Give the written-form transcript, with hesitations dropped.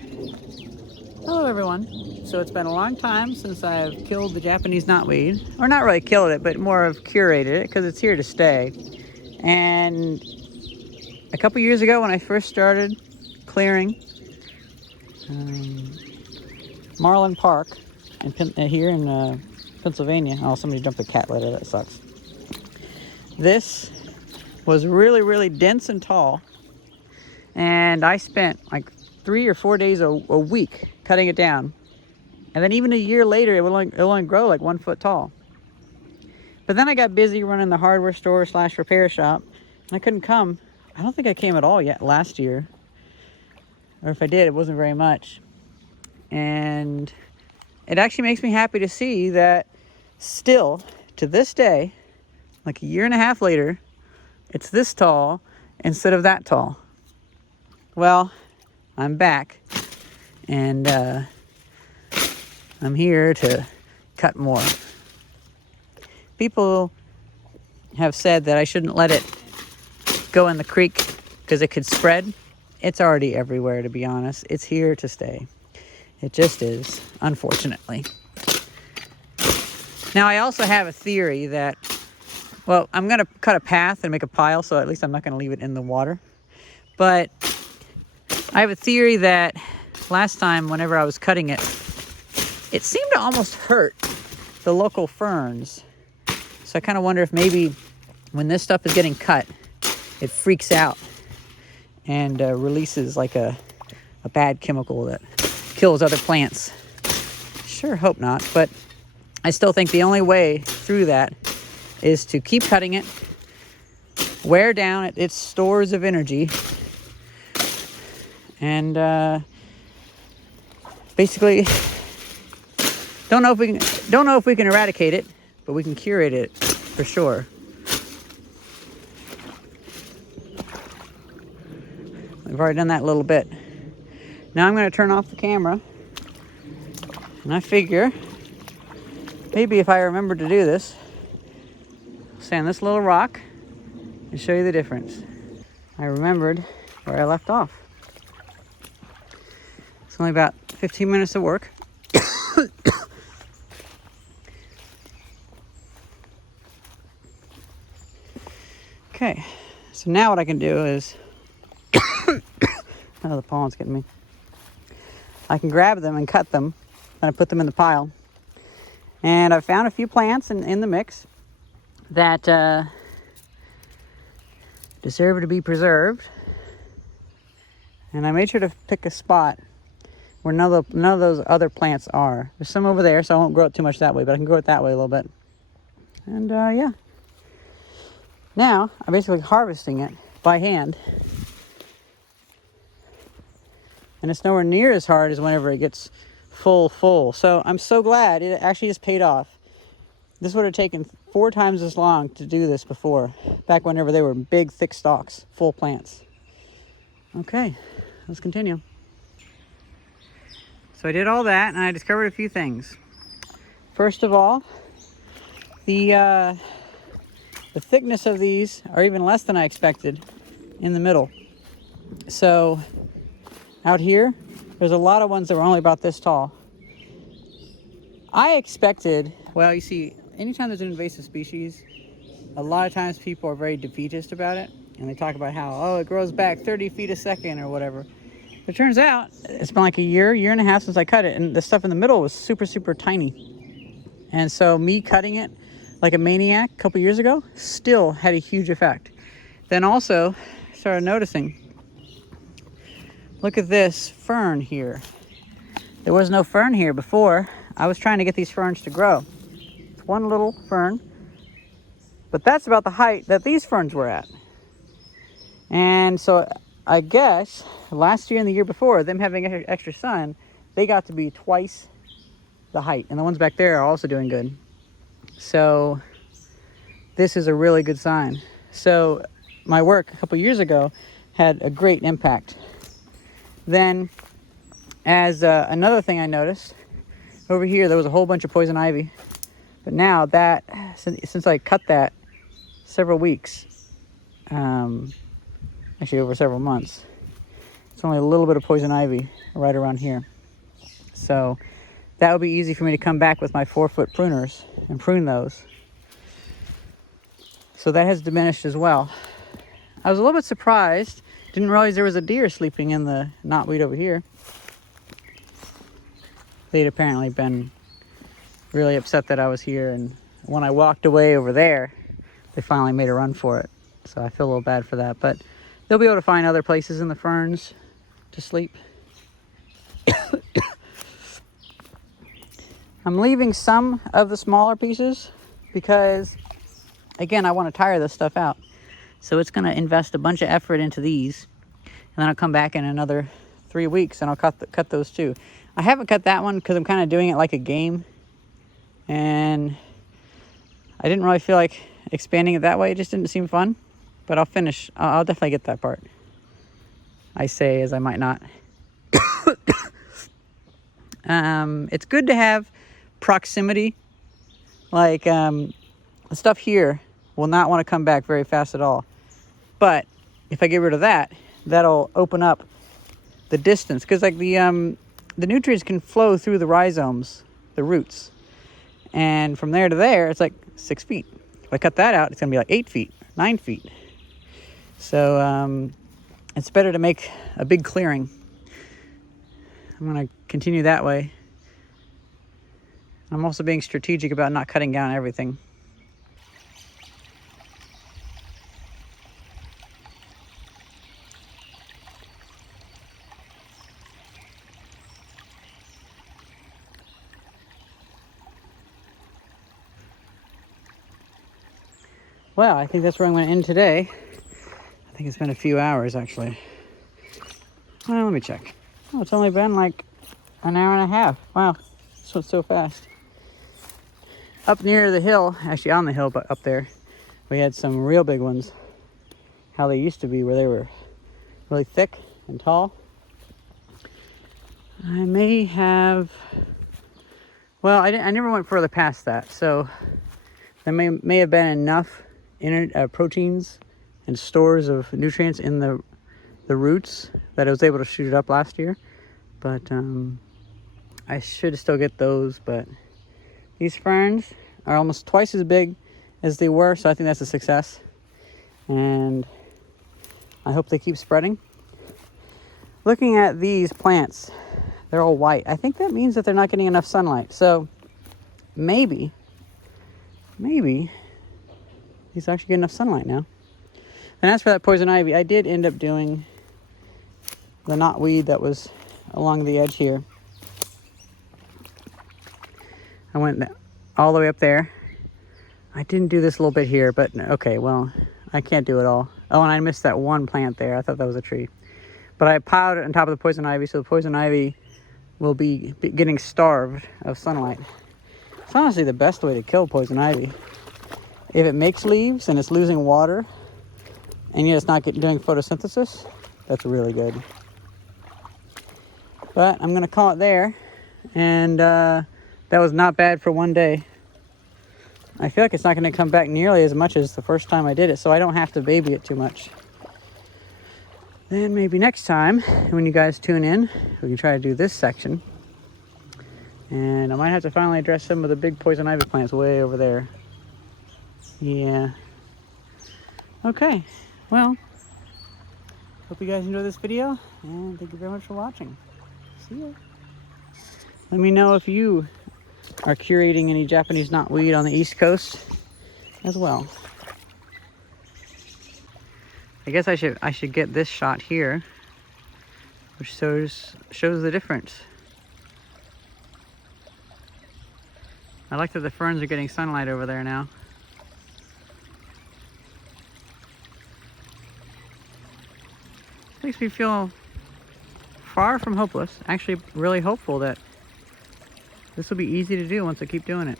Hello everyone. So it's been a long time since I've killed the Japanese knotweed, or not really killed it, but more of curated it because it's here to stay. And a couple years ago when I first started clearing Marlin Park here in Pennsylvania. Oh, somebody dumped a cat litter, that sucks. This was really, really dense and tall, and I spent like 3 or 4 days a week cutting it down. And then even a year later, it will only grow like 1 foot tall. But then I got busy running the hardware store / repair shop, and I couldn't come. I don't think I came at all yet last year. Or if I did, it wasn't very much. And it actually makes me happy to see that still, to this day, like a year and a half later, it's this tall instead of that tall. Well, I'm back, and I'm here to cut more. People have said that I shouldn't let it go in the creek because it could spread. It's already everywhere, to be honest. It's here to stay. It just is, unfortunately. Now, I also have a theory that, well, I'm going to cut a path and make a pile, so at least I'm not going to leave it in the water. But I have a theory that last time, whenever I was cutting it, it seemed to almost hurt the local ferns. So I kind of wonder if maybe when this stuff is getting cut, it freaks out and releases like a bad chemical that kills other plants. Sure hope not, but I still think the only way through that is to keep cutting it, wear down its stores of energy, and basically don't know if we can eradicate it, but we can curate it for sure. We've already done that a little bit. Now I'm going to turn off the camera, and I figure maybe if I remember to do this, I'll stand this little rock and show you the difference. I remembered where I left off. It's only about 15 minutes of work. Okay, so now what I can do is, oh, the pollen's getting me. I can grab them and cut them, and I put them in the pile. And I found a few plants in the mix that deserve to be preserved. And I made sure to pick a spot where none of those other plants are. There's some over there, so I won't grow it too much that way, but I can grow it that way a little bit. And yeah. Now, I'm basically harvesting it by hand. And it's nowhere near as hard as whenever it gets full. So I'm so glad it actually just paid off. This would have taken 4 times as long to do this before, back whenever they were big, thick stalks, full plants. Okay, let's continue. So I did all that, and I discovered a few things. First of all, the thickness of these are even less than I expected in the middle. So out here, there's a lot of ones that were only about this tall. I expected, well, you see, anytime there's an invasive species, a lot of times people are very defeatist about it. And they talk about how, oh, it grows back 30 feet a second or whatever. But it turns out, it's been like a year and a half since I cut it. And the stuff in the middle was super, super tiny. And so me cutting it like a maniac a couple years ago still had a huge effect. Then also started noticing, look at this fern here. There was no fern here before. I was trying to get these ferns to grow. It's one little fern, but that's about the height that these ferns were at. And so I guess last year and the year before, them having extra sun, they got to be twice the height. And the ones back there are also doing good. So this is a really good sign. So my work a couple years ago had a great impact. Then as another thing I noticed, over here there was a whole bunch of poison ivy. But now that, since I cut that several weeks, actually over several months, It's only a little bit of poison ivy right around here. So that would be easy for me to come back with my 4-foot pruners and prune those. So that has diminished as well. I was a little bit surprised. Didn't realize there was a deer sleeping in the knotweed over here. They'd apparently been really upset that I was here, and when I walked away over there, they finally made a run for it. So I feel a little bad for that, but they'll be able to find other places in the ferns to sleep. I'm leaving some of the smaller pieces because, again, I want to tire this stuff out. So it's going to invest a bunch of effort into these, and then I'll come back in another 3 weeks and I'll cut those too. I haven't cut that one because I'm kind of doing it like a game, and I didn't really feel like expanding it that way. It just didn't seem fun, but I'll definitely get that part. I say as I might not. It's good to have proximity. Like the stuff here will not want to come back very fast at all. But if I get rid of that, that'll open up the distance, because like the nutrients can flow through the rhizomes, the roots, and from there to there it's like 6 feet. If I cut that out, it's gonna be like 8 feet, 9 feet. So it's better to make a big clearing. I'm gonna continue that way. I'm also being strategic about not cutting down everything. Well, I think that's where I'm going to end today. I think it's been a few hours, actually. Well, let me check. Oh, it's only been like an hour and a half. Wow, this went so fast. Up near the hill, actually on the hill, but up there, we had some real big ones. How they used to be, where they were really thick and tall. I may have... Well, I never went further past that, so there may have been enough proteins and stores of nutrients in the roots that I was able to shoot it up last year. But I should still get those. But these ferns are almost twice as big as they were, so I think that's a success. And I hope they keep spreading. Looking at these plants, they're all white. I think that means that they're not getting enough sunlight. So maybe these actually get enough sunlight now. And as for that poison ivy, I did end up doing the knotweed that was along the edge here. I went all the way up there. I didn't do this little bit here, but okay, well, I can't do it all. Oh, and I missed that one plant there. I thought that was a tree. But I piled it on top of the poison ivy, so the poison ivy will be getting starved of sunlight. It's honestly the best way to kill poison ivy. If it makes leaves and it's losing water, and yet it's not doing photosynthesis, that's really good. But I'm going to call it there, and that was not bad for one day. I feel like it's not going to come back nearly as much as the first time I did it, so I don't have to baby it too much. Then maybe next time, when you guys tune in, we can try to do this section. And I might have to finally address some of the big poison ivy plants way over there. Yeah. Okay. Well, hope you guys enjoyed this video, and thank you very much for watching. See ya. Let me know if you are curating any Japanese knotweed on the East Coast as well. I guess I should get this shot here, which shows the difference. I like that the ferns are getting sunlight over there now. Makes me feel far from hopeless. Actually, really hopeful that this will be easy to do once I keep doing it.